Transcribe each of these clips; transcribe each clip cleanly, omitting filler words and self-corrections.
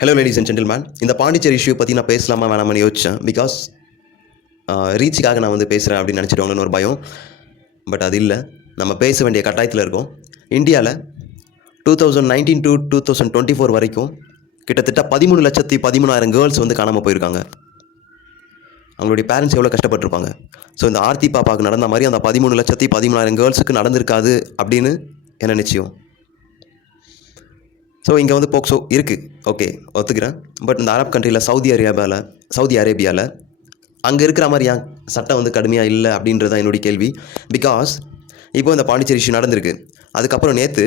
Hello ladies and gentleman. இந்த Pondicherry issue பற்றி நான் பேசலாமா வேணாமான்னு யோசித்தேன். பிகாஸ் ரீச்சுக்காக நான் வந்து பேசுகிறேன் அப்படின்னு நினச்சிடுவாங்கன்னு ஒரு பயம். பட் அது இல்லை, நம்ம பேச வேண்டிய கட்டாயத்தில் இருக்கோம். இந்தியாவில் 2019 to 2024 வரைக்கும் கிட்டத்தட்ட 13,13,000 கேர்ள்ஸ் வந்து காணாமல் போயிருக்காங்க. அவங்களுடைய பேரண்ட்ஸ் எவ்வளோ கஷ்டப்பட்டிருப்பாங்க. ஸோ இந்த ஆர்த்தி பாப்பாவுக்கு நடந்த மாதிரி அந்த 13,13,000 கேர்ள்ஸுக்கு நடந்திருக்காது அப்படின்னு என்ன நிச்சயம்? ஸோ இங்கே வந்து போக்சோ இருக்குது, ஓகே, ஒத்துக்கிறேன். பட் இந்த அரப் கண்ட்ரியில் சவுதி அரேபியாவில் அங்கே இருக்கிற மாதிரி ஏன் சட்டம் வந்து கடுமையாக இல்லை அப்படின்றது தான் என்னுடைய கேள்வி. பிகாஸ் இப்போ இந்த பாண்டிச்சேரி இஷ்யூ நடந்திருக்கு. அதுக்கப்புறம் நேற்று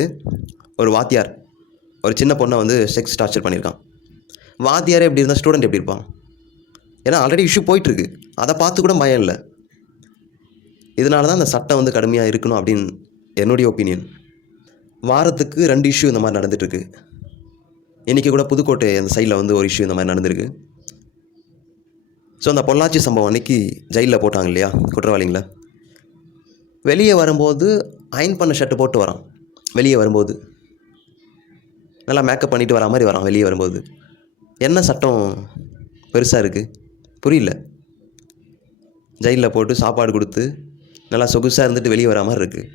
ஒரு வாத்தியார் ஒரு சின்ன பொண்ணை வந்து செக்ஸ் டார்ச்சர் பண்ணியிருக்கான். வாத்தியாரே எப்படி இருந்தால் ஸ்டூடெண்ட் எப்படி இருப்பான்? ஏன்னா ஆல்ரெடி இஷ்யூ போயிட்டுருக்கு, அதை பார்த்து கூட பயம் இல்லை. இதனால தான் அந்த சட்டம் வந்து கடுமையாக இருக்கணும் அப்படின்னு என்னுடைய ஒப்பீனியன். வாரத்துக்கு 2 இஷ்யூ இந்த மாதிரி நடந்துகிட்ருக்கு. இன்றைக்கி கூட புதுக்கோட்டை அந்த சைடில் வந்து ஒரு இஷ்யூ இந்த மாதிரி நடந்திருக்கு. ஸோ அந்த பொள்ளாச்சி சம்பவம் அன்றைக்கி ஜெயிலில் போட்டாங்க இல்லையா குற்றவாளிங்களை. வெளியே வரும்போது அயன் பண்ண ஷர்ட்டு போட்டு வரான். வெளியே வரும்போது நல்லா மேக்கப் பண்ணிவிட்டு வரா மாதிரி வரான். வெளியே வரும்போது என்ன சட்டம் பெருசாக இருக்குது புரியல. ஜெயிலில் போட்டு சாப்பாடு கொடுத்து நல்லா சொகுசாக இருந்துட்டு வெளியே வரா மாதிரி இருக்குது.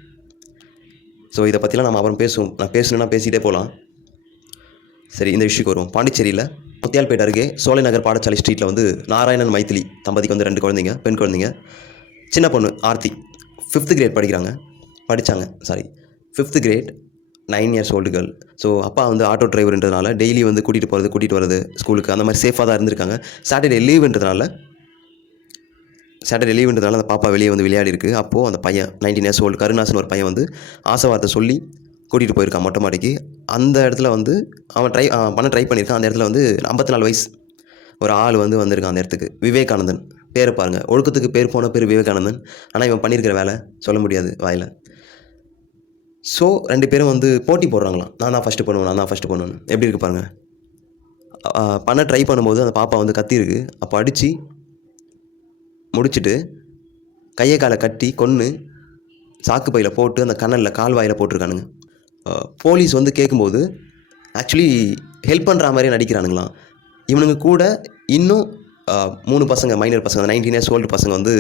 ஸோ இதை பற்றிலாம் நம்ம அப்புறம் பேசுவோம். நான் பேசணுன்னா பேசிகிட்டே போகலாம். சரி, இந்த இஷ்யூக்கு வருவோம். பாண்டிச்சேரியில் முத்தியால்பேட் அருகே சோலை நகர் பாடசாலை ஸ்ட்ரீட்டில் வந்து நாராயணன் மைத்திலி தம்பதிக்கு வந்து 2 குழந்தைங்க, பெண் குழந்தைங்க. சின்ன பொண்ணு ஆர்த்தி 5th கிரேட் படித்தாங்க. 5th grade 9 years old girl. So அப்பா வந்து ஆட்டோ டிரைவர்ன்றதுனால டெய்லி வந்து கூட்டிகிட்டு வரது ஸ்கூலுக்கு அந்த மாதிரி சேஃபாக தான் இருந்திருக்காங்க. சாட்டர்டே லீவுன்றதுனால அந்த பாப்பா வெளியே வந்து விளையாடி இருக்குது. அப்போது அந்த பையன் 19 years old கருணாசன் ஒரு பையன் வந்து ஆசைவார்த்தை சொல்லி கூட்டிகிட்டு போயிருக்கான் மொட்டை மாடிக்கு. அந்த இடத்துல வந்து அவன் ட்ரை பண்ணியிருக்கான். அந்த இடத்துல வந்து 54 வயசு ஒரு ஆள் வந்து வந்திருக்கான் அந்த இடத்துக்கு. விவேகானந்தன் பேரை பாருங்கள், ஒழுக்கத்துக்கு பேர் போன பேர் விவேகானந்தன். ஆனால் இவன் பண்ணியிருக்கிற வேலை சொல்ல முடியாது வாயில். ஸோ 2 பேரும் வந்து போட்டி போடுறாங்களாம், நான் தான் ஃபஸ்ட்டு பண்ணுவேன். எப்படி இருக்குது பாருங்கள். பண்ண ட்ரை பண்ணும்போது அந்த பாப்பா வந்து கத்திருக்கு. அப்போ அடித்து முடிச்சுட்டு கையை காலை கட்டி கொன்று சாக்கு பையில் போட்டு அந்த கனலில் கால்வாயில் போட்டிருக்கானுங்க. போலீஸ் வந்து கேட்கும்போது ஆக்சுவலி ஹெல்ப் பண்ணுற மாதிரியே நடிக்கிறானுங்களாம். இவனுங்க கூட இன்னும் 3 பசங்க, மைனர் பசங்க, 19 years old பசங்க வந்து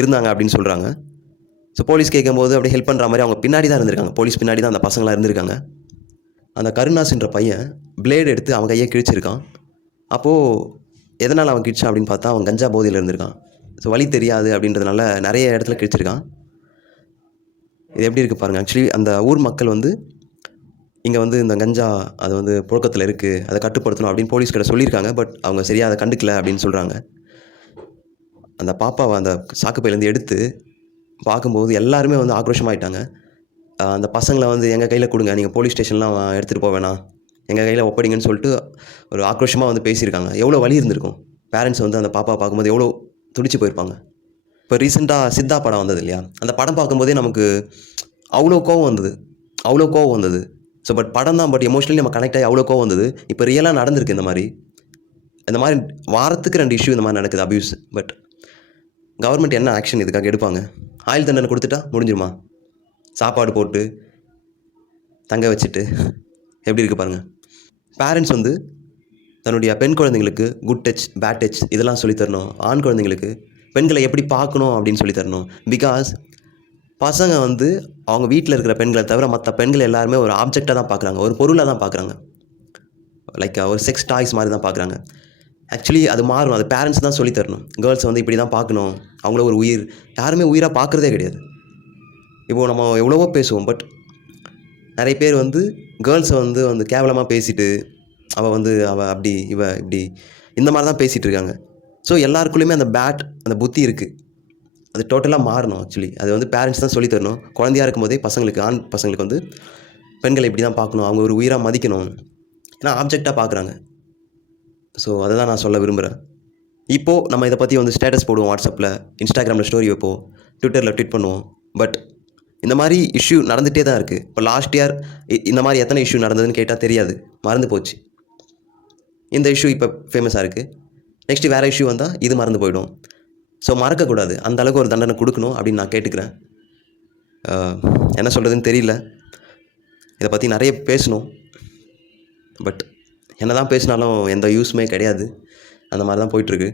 இருந்தாங்க அப்படின்னு சொல்கிறாங்க. ஸோ போலீஸ் கேட்கும்போது அப்படியே ஹெல்ப் பண்ணுற மாதிரி அவங்க பின்னாடி தான் இருந்திருக்காங்க. போலீஸ் பின்னாடி தான் அந்த பசங்களாம் இருந்திருக்காங்க. அந்த கருணாஸ்ன்ற பையன் பிளேடு எடுத்து அவன் கையை கிழிச்சிருக்கான். அப்போது எதனால் அவன் கிழிச்சான் அப்படின்னு பார்த்தா அவன் கஞ்சா போதையில் இருந்திருக்கான். ஸோ வழி தெரியாது அப்படின்றதுனால நிறைய இடத்துல கிழிச்சிருக்கான். இது எப்படி இருக்குது பாருங்கள். ஆக்சுவலி அந்த ஊர் மக்கள் வந்து இங்கே வந்து இந்த கஞ்சா அது வந்து புழக்கத்தில் இருக்குது, அதை கட்டுப்படுத்தணும் அப்படின்னு போலீஸ்கிட்ட சொல்லியிருக்காங்க. பட் அவங்க சரியாக அதை கண்டுக்கல அப்படின்னு சொல்கிறாங்க. அந்த பாப்பாவை அந்த சாக்குப்பையிலேருந்து எடுத்து பார்க்கும்போது எல்லாருமே வந்து ஆக்ரோஷமாகிட்டாங்க. அந்த பசங்களை வந்து எங்கள் கையில் கொடுங்க, நீங்கள் போலீஸ் ஸ்டேஷன்லாம் எடுத்துகிட்டு போக வேணாம், எங்கள் கையில் ஒப்படைங்கன்னு சொல்லிட்டு ஒரு ஆக்ரோஷமாக வந்து பேசியிருக்காங்க. எவ்வளோ வலி இருந்திருக்கும். பேரண்ட்ஸ் வந்து அந்த பாப்பா பார்க்கும்போது எவ்வளோ துடிச்சு போயிருப்பாங்க. இப்போ ரீசெண்டாக சித்தா படம் வந்தது இல்லையா, அந்த படம் பார்க்கும்போதே நமக்கு அவ்வளோ கோவம் வந்தது. ஸோ பட் படம் தான், பட் எமோஷ்னலி நம்ம கனெக்ட் ஆகி அவ்வளோ கோவம் வந்தது. இப்போ ரியலாக நடந்திருக்கு. இந்த மாதிரி வாரத்துக்கு 2 இஷ்யூ இந்த மாதிரி நடக்குது, அப்யூஸ். பட் கவர்மெண்ட் என்ன ஆக்ஷன் இதுக்காக எடுப்பாங்க? ஆயுள் தண்டனை கொடுத்துட்டா முடிஞ்சிருமா? சாப்பாடு போட்டு தங்க வச்சுட்டு எப்படி இருக்குது பாருங்கள். பேரண்ட்ஸ் வந்து தன்னுடைய பெண் குழந்தைங்களுக்கு குட் டச், பேட் டச் இதெல்லாம் சொல்லித்தரணும். ஆண் குழந்தைங்களுக்கு பெண்களை எப்படி பார்க்கணும் அப்படின்னு சொல்லித்தரணும். பிகாஸ் பசங்க வந்து அவங்க வீட்டில் இருக்கிற பெண்களை தவிர மற்ற பெண்கள் எல்லாருமே ஒரு ஆப்ஜெக்டாக தான் பார்க்குறாங்க, ஒரு பொருளாக தான் பார்க்குறாங்க. லைக் ஒரு செக்ஸ் டாய்ஸ் மாதிரி தான் பார்க்குறாங்க. ஆக்சுவலி அது மாறணும். அது பேரண்ட்ஸ் தான் சொல்லித்தரணும். கேர்ள்ஸ் வந்து இப்படி தான் பார்க்கணும், அவங்கள ஒரு உயிர், யாருமே உயிராக பார்க்குறதே கிடையாது. இப்போது நம்ம எவ்வளவோ பேசுவோம், பட் நிறைய பேர் வந்து கேர்ள்ஸை வந்து கேவலமாக பேசிட்டு அவள் அப்படி இவ இப்படி இந்த மாதிரி தான் பேசிகிட்டு இருக்காங்க. ஸோ எல்லாருக்குள்ளேயுமே அந்த புத்தி இருக்குது. அது டோட்டலாக மாறணும். ஆக்சுவலி அது வந்து பேரண்ட்ஸ் தான் சொல்லித்தரணும். குழந்தையாக இருக்கும்போதே ஆண் பசங்களுக்கு வந்து பெண்களை இப்படி தான் பார்க்கணும், அவங்க ஒரு உயிராக மதிக்கணும். ஏன்னா ஆப்ஜெக்டாக பார்க்குறாங்க. ஸோ அதை தான் நான் சொல்ல விரும்புகிறேன். இப்போது நம்ம இதை பற்றி வந்து ஸ்டேட்டஸ் போடுவோம், வாட்ஸ்அப்பில், இன்ஸ்டாகிராமில் ஸ்டோரி வைப்போம், ட்விட்டரில் ட்வீட் பண்ணுவோம். பட் இந்த மாதிரி இஷ்யூ நடந்துகிட்டே தான் இருக்குது. இப்போ லாஸ்ட் இயர் இந்த மாதிரி எத்தனை இஷ்யூ நடந்ததுன்னு கேட்டால் தெரியாது, மறந்து போச்சு. இந்த இஷ்யூ இப்போ ஃபேமஸாக இருக்குது. நெக்ஸ்ட்டு வேறு இஷ்யூ வந்தால் இது மறந்து போயிடும். ஸோ மறக்கக்கூடாது. அந்த அளவுக்கு ஒரு தண்டனை கொடுக்கணும் அப்படின்னு நான் கேட்டுக்கிறேன். என்ன சொல்கிறதுன்னு தெரியல. இதை பற்றி நிறைய பேசணும். பட் என்ன தான் பேசினாலும் எந்த யூஸுமே கிடையாது. அந்த மாதிரி தான் போயிட்டுருக்கு.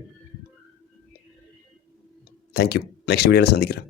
தேங்க்யூ. நெக்ஸ்ட் வீடியோவில் சந்திக்கிறேன்.